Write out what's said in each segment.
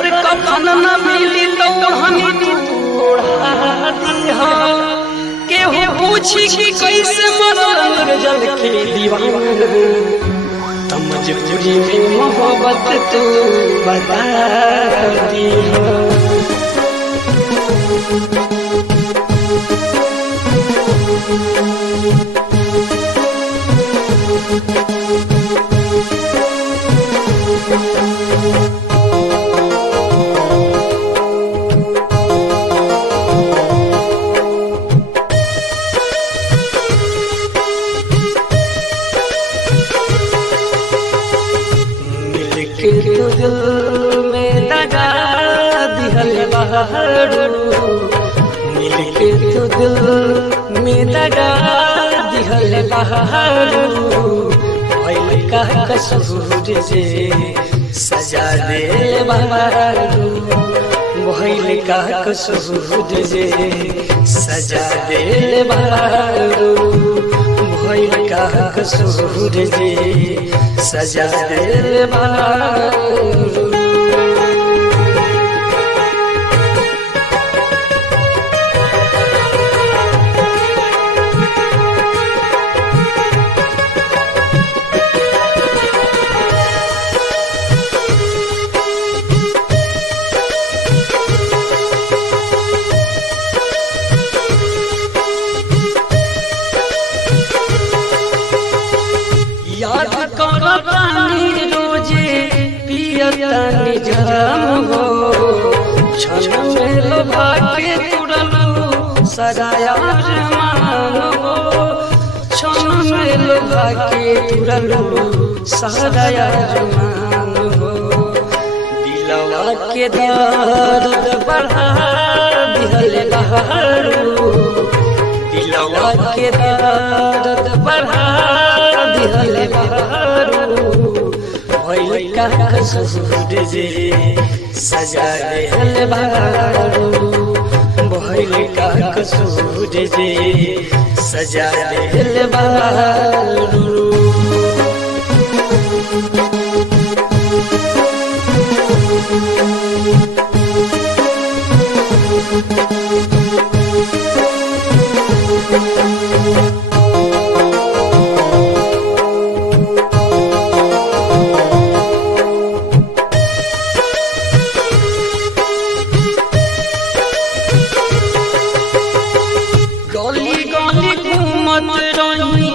अगर कफन न मिली तो हनी तोड़ा दिहा केहू पूछी कि कैसे मरल जल के दीवाना त मजबूरी में मोहब्बत तू बता दिहा। तू दिल में दगा दिहल बहारू मिलके तू दिल में दगा दिहल बहारू भइल का कसूर से सजा दे बहारू भइल का कसूर से सजा दे बहारू भइल का कसूर से सजा दे बहारू। याद कर पानी रोजे पियतानी जाम हो क्षण में लोभा के तुरलू सजाया मान हो क्षण में लोभा के तुरलू सजाया मान हो दिलवा के दर्द बढ़ा दिहल बहारू दिलवा के दर्द बढ़ा दिहल बहारू भइल का कसूर से सजा दिहल बहारू भइल का कसूर से सजा दिहल बहारू। घूमत रही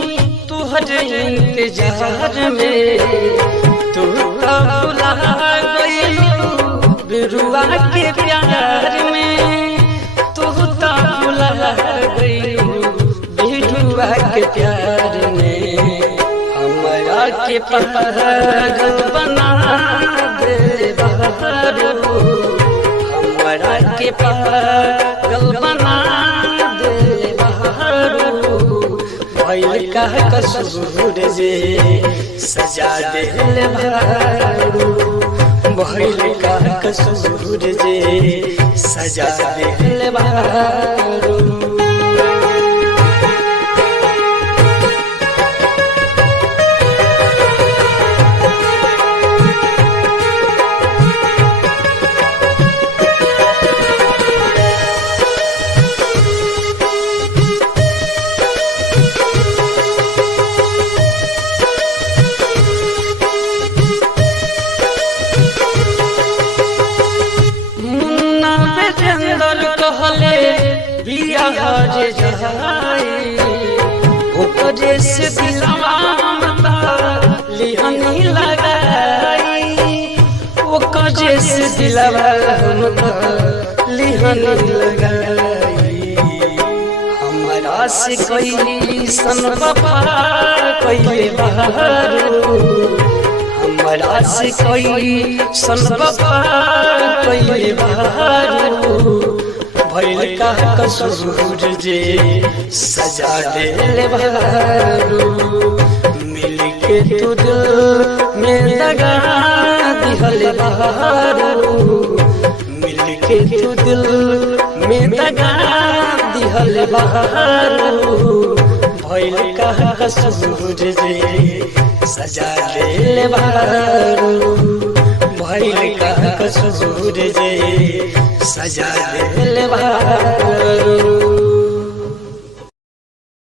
तुहरे इंतजार में तू भुला गइलू बिरुआ के प्यार में तू भुला गइलू बिरुआ के प्यार में हमरा के पागल बना दे बहारू हमरा के पागल बना भइल का कसूर से सजा दिहल बहारू भइल का कसूर से सजा दिहल बहारू। कहले बिया जे जाई ओकरे से दिलवा लिहनी लगाई ओकरे से दिलवा लिहनी लगाई हमरा से कोई सन वफा कइले बहारू हमरा से कोई सन वफा कइले बहारू भइल का कसूर जे सजा दिहल बहारू मिलके तू दिल में दगा दिहल बहारू मिलके तू दिल में दगा दिहल बहारू भइल का कसूर जे सजा दिहल बहारू भइल का कसूर जे सजा दिल बारू।